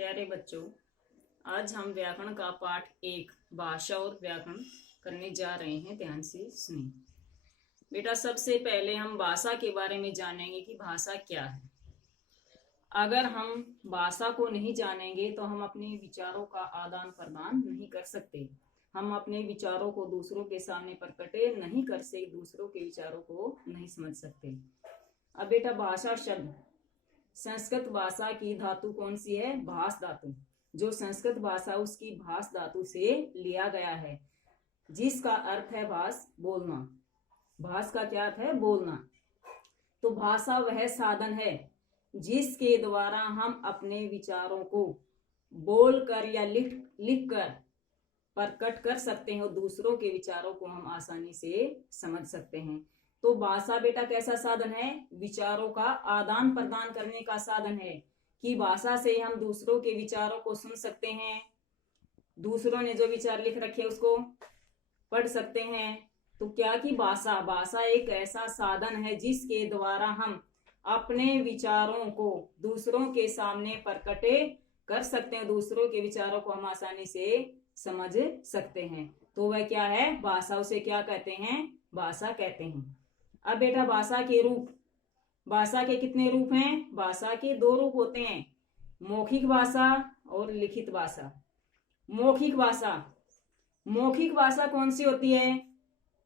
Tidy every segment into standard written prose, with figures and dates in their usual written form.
प्यारे बच्चों, आज हम व्याकरण का पाठ 1 भाषा और व्याकरण करने जा रहे हैं। ध्यान से सुनिए बेटा। सबसे पहले हम भाषा के बारे में जानेंगे कि भाषा क्या है। अगर हम भाषा को नहीं जानेंगे तो हम अपने विचारों का आदान प्रदान नहीं कर सकते। हम अपने विचारों को दूसरों के सामने प्रकट नहीं कर सकते, दूसरों के विचारों को नहीं समझ सकते। अब बेटा, भाषा शब्द संस्कृत भाषा की धातु कौन सी है? भास धातु। जो संस्कृत भाषा उसकी भास धातु से लिया गया है, जिसका अर्थ है भास, बोलना। भास का क्या अर्थ है? बोलना। तो भाषा वह साधन है जिसके द्वारा हम अपने विचारों को बोलकर या लिख कर प्रकट कर सकते हैं और दूसरों के विचारों को हम आसानी से समझ सकते हैं। तो भाषा बेटा कैसा साधन है? विचारों का आदान प्रदान करने का साधन है कि भाषा से हम दूसरों के विचारों को सुन सकते हैं, दूसरों ने जो विचार लिख रखे उसको पढ़ सकते हैं। तो क्या कि भाषा एक ऐसा साधन है जिसके द्वारा हम अपने विचारों को दूसरों के सामने प्रकट कर सकते हैं, दूसरों के विचारों को हम आसानी से समझ सकते हैं। तो वह क्या है? भाषा। उसे क्या कहते हैं? भाषा कहते हैं। अब बेटा, भाषा के रूप, भाषा के कितने रूप हैं? भाषा के 2 रूप होते हैं, मौखिक भाषा और लिखित भाषा। मौखिक भाषा, मौखिक भाषा कौन सी होती है?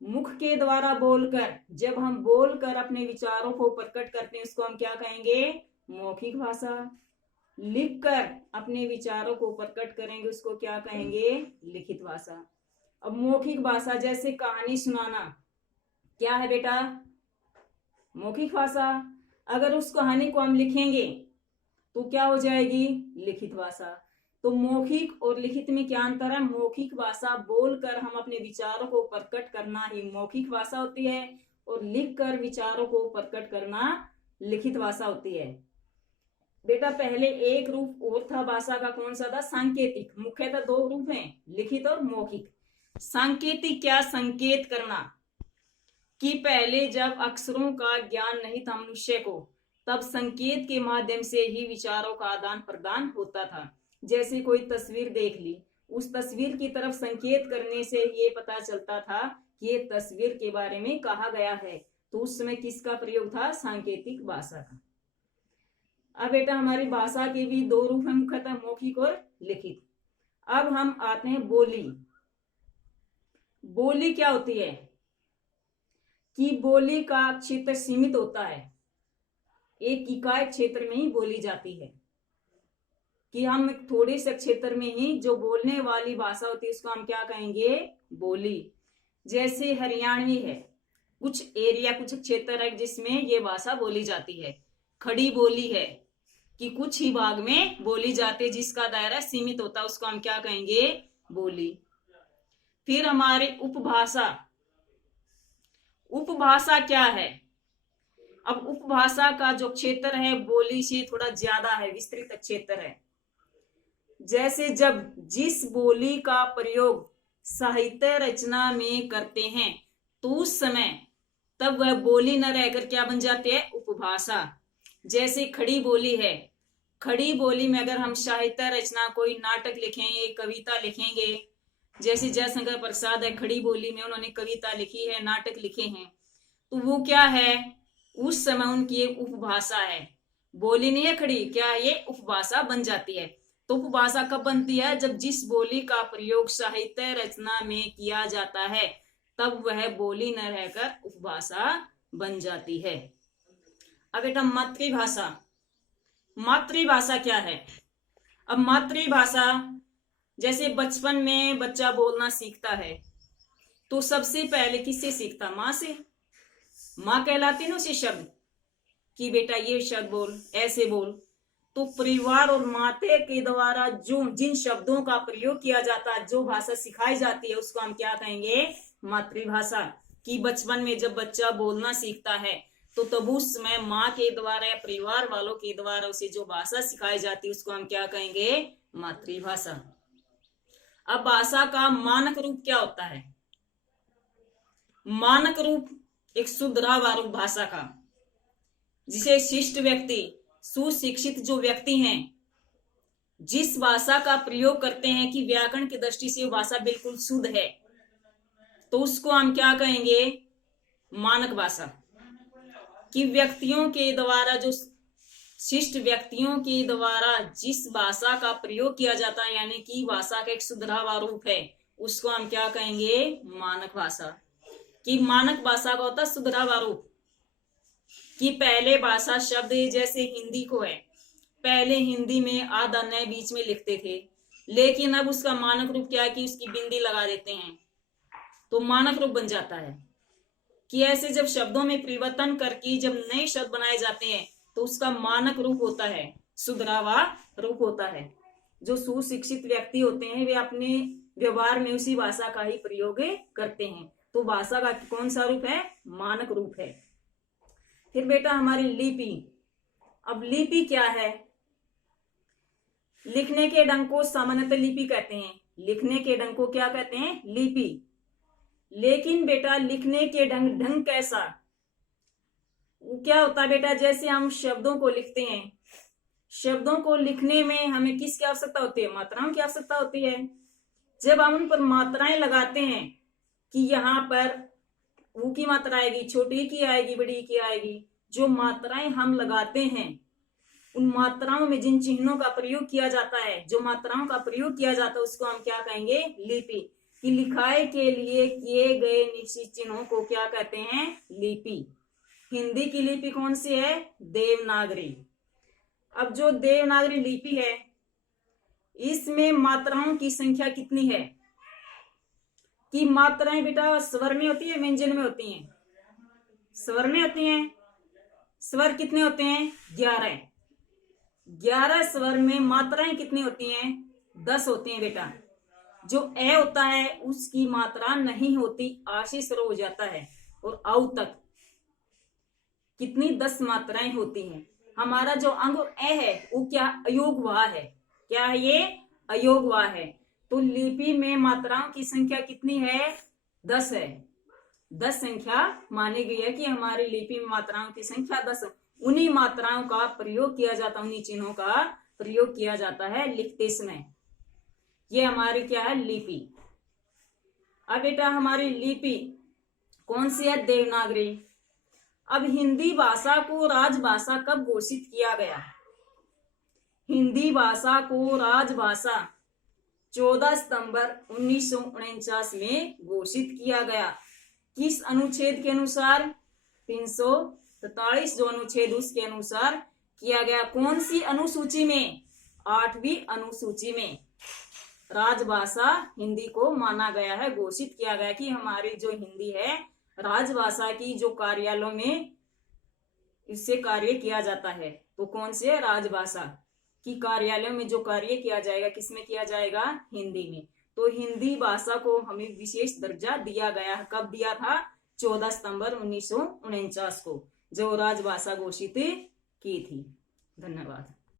मुख के द्वारा बोलकर, जब हम बोलकर अपने विचारों को प्रकट करते हैं उसको हम क्या कहेंगे? मौखिक भाषा। लिखकर अपने विचारों को प्रकट करेंगे उसको क्या कहेंगे? लिखित भाषा। अब मौखिक भाषा जैसे कहानी सुनाना क्या है बेटा? मौखिक भाषा। अगर उस कहानी को हम लिखेंगे तो क्या हो जाएगी? लिखित भाषा। तो मौखिक और लिखित में क्या अंतर है? मौखिक भाषा बोलकर हम अपने विचारों को प्रकट करना ही मौखिक भाषा होती है और लिखकर विचारों को प्रकट करना लिखित भाषा होती है। बेटा, पहले एक रूप और था भाषा का, कौन सा था? सांकेतिक। मुख्यतः 2 रूप हैं, लिखित और मौखिक। सांकेतिक क्या? संकेत करना। कि पहले जब अक्षरों का ज्ञान नहीं था मनुष्य को, तब संकेत के माध्यम से ही विचारों का आदान प्रदान होता था। जैसे कोई तस्वीर देख ली, उस तस्वीर की तरफ संकेत करने से ये पता चलता था कि ये तस्वीर के बारे में कहा गया है। तो उस समय किसका प्रयोग था? सांकेतिक भाषा का। अब बेटा, हमारी भाषा के भी 2 रूप हैं, मुख्यतः मौखिक और लिखित। अब हम आते हैं बोली। बोली क्या होती है? कि बोली का क्षेत्र सीमित होता है, एक इकाई क्षेत्र में ही बोली जाती है। कि हम थोड़े से क्षेत्र में ही जो बोलने वाली भाषा होती है उसको हम क्या कहेंगे? बोली। जैसे हरियाणवी है, कुछ एरिया, कुछ क्षेत्र है जिसमें ये भाषा बोली जाती है। खड़ी बोली है कि कुछ ही भाग में बोली जाती है, जिसका दायरा सीमित होता है, उसको हम क्या कहेंगे? बोली। फिर हमारी उपभाषा। उपभाषा क्या है? अब उपभाषा का जो क्षेत्र है बोली से थोड़ा ज्यादा है, विस्तृत क्षेत्र है। जैसे जब जिस बोली का प्रयोग साहित्य रचना में करते हैं तो उस समय तब वह बोली न रहकर क्या बन जाती है? उपभाषा। जैसे खड़ी बोली है, खड़ी बोली में अगर हम साहित्य रचना, कोई नाटक लिखेंगे, कविता लिखेंगे, जैसे जयशंकर प्रसाद है, खड़ी बोली में उन्होंने कविता लिखी है, नाटक लिखे हैं, तो वो क्या है? उस समय उनकी एक उपभाषा है, बोली नहीं है खड़ी, क्या है? ये उपभाषा बन जाती है। तो उपभाषा कब बनती है? जब जिस बोली का प्रयोग साहित्य रचना में किया जाता है तब वह बोली न रहकर उपभाषा बन जाती है। अब बेटा, मातृभाषा। मातृभाषा क्या है? अब मातृभाषा, जैसे बचपन में बच्चा बोलना सीखता है तो सबसे पहले किससे सीखता? माँ से। माँ कहलाती ना उसे शब्द कि बेटा ये शब्द बोल, ऐसे बोल। तो परिवार और माता के द्वारा जो जिन शब्दों का प्रयोग किया जाता है, जो भाषा सिखाई जाती है, उसको हम क्या कहेंगे? मातृभाषा। कि बचपन में जब बच्चा बोलना सीखता है तो तब उस समय माँ के द्वारा या परिवार वालों के द्वारा उसे जो भाषा सिखाई जाती है उसको हम क्या कहेंगे? मातृभाषा। अब भाषा का मानक रूप क्या होता है? मानक रूप एक शुद्ध रूप भाषा का, जिसे शिष्ट व्यक्ति, सुशिक्षित जो व्यक्ति हैं जिस भाषा का प्रयोग करते हैं कि व्याकरण की दृष्टि से भाषा बिल्कुल शुद्ध है, तो उसको हम क्या कहेंगे? मानक भाषा। कि व्यक्तियों के द्वारा, जो शिष्ट व्यक्तियों के द्वारा जिस भाषा का प्रयोग किया जाता है, यानी कि भाषा का एक सुधरा रूप है, उसको हम क्या कहेंगे? मानक भाषा। कि मानक भाषा का होता है सुधरा रूप। कि पहले भाषा शब्द जैसे हिंदी को है, पहले हिंदी में आधा नए बीच में लिखते थे, लेकिन अब उसका मानक रूप क्या है कि उसकी बिंदी लगा देते हैं, तो मानक रूप बन जाता है। कि ऐसे जब शब्दों में परिवर्तन करके जब नए शब्द बनाए जाते हैं, तो उसका मानक रूप होता है, सुधरावा रूप होता है। जो सुशिक्षित व्यक्ति होते हैं वे अपने व्यवहार में उसी भाषा का ही प्रयोग करते हैं। तो भाषा का कौन सा रूप है? मानक रूप है। फिर बेटा हमारी लिपि। अब लिपि क्या है? लिखने के ढंग को सामान्यतः लिपि कहते हैं। लिखने के ढंग को क्या कहते हैं? लिपि। लेकिन बेटा लिखने के ढंग कैसा? वो क्या होता है बेटा? जैसे हम शब्दों को लिखते हैं, शब्दों को लिखने में हमें किसकी आवश्यकता होती है? मात्राओं की आवश्यकता होती है। जब हम उन पर मात्राएं लगाते हैं कि यहाँ पर ऊ की मात्रा आएगी, छोटी की आएगी, बड़ी की आएगी, जो मात्राएं हम लगाते हैं, उन मात्राओं में जिन चिन्हों का प्रयोग किया जाता है, जो मात्राओं का प्रयोग किया जाता है, उसको हम क्या कहेंगे? लिपि। कि लिखाई के लिए किए गए निश्चित चिन्हों को क्या कहते हैं? लिपि। हिंदी की लिपि कौन सी है? देवनागरी। अब जो देवनागरी लिपि है, इसमें मात्राओं की संख्या कितनी है? कि मात्राएं बेटा स्वर में होती है, व्यंजन में होती हैं? स्वर में होती हैं। स्वर कितने होते हैं? 11। 11 स्वर में मात्राएं कितनी होती हैं? 10 होती हैं बेटा। जो ए होता है उसकी मात्रा नहीं होती, आशीष हो जाता है, और औ तक कितनी? 10 मात्राएं होती हैं। हमारा जो अंग ए है वो क्या? अयोगवाह है। क्या है ये? अयोगवाह है। तो लिपि में मात्राओं की संख्या कितनी है? 10 है। 10 संख्या मानी गई है कि हमारी लिपि में मात्राओं की संख्या 10। उन्हीं मात्राओं का प्रयोग किया जाता है, उन्हीं चिन्हों का प्रयोग किया जाता है लिखते समय। ये हमारी क्या है? लिपि। अब बेटा हमारी लिपि कौन सी है? देवनागरी। अब हिंदी भाषा को राजभाषा कब घोषित किया गया? हिंदी भाषा को राजभाषा 14 सितंबर 1949 में घोषित किया गया। किस अनुच्छेद के अनुसार? 343 जो अनुच्छेद, उसके अनुसार किया गया। कौन सी अनुसूची में? 8वीं अनुसूची में राजभाषा हिंदी को माना गया है, घोषित किया गया कि हमारी जो हिंदी है राजभाषा की, जो कार्यालयों में इससे कार्य किया जाता है। तो कौन से? राजभाषा की कार्यालयों में जो कार्य किया जाएगा, किसमें किया जाएगा? हिंदी में। तो हिंदी भाषा को हमें विशेष दर्जा दिया गया। कब दिया था? 14 सितंबर 1949 को, जो राजभाषा घोषित की थी। धन्यवाद।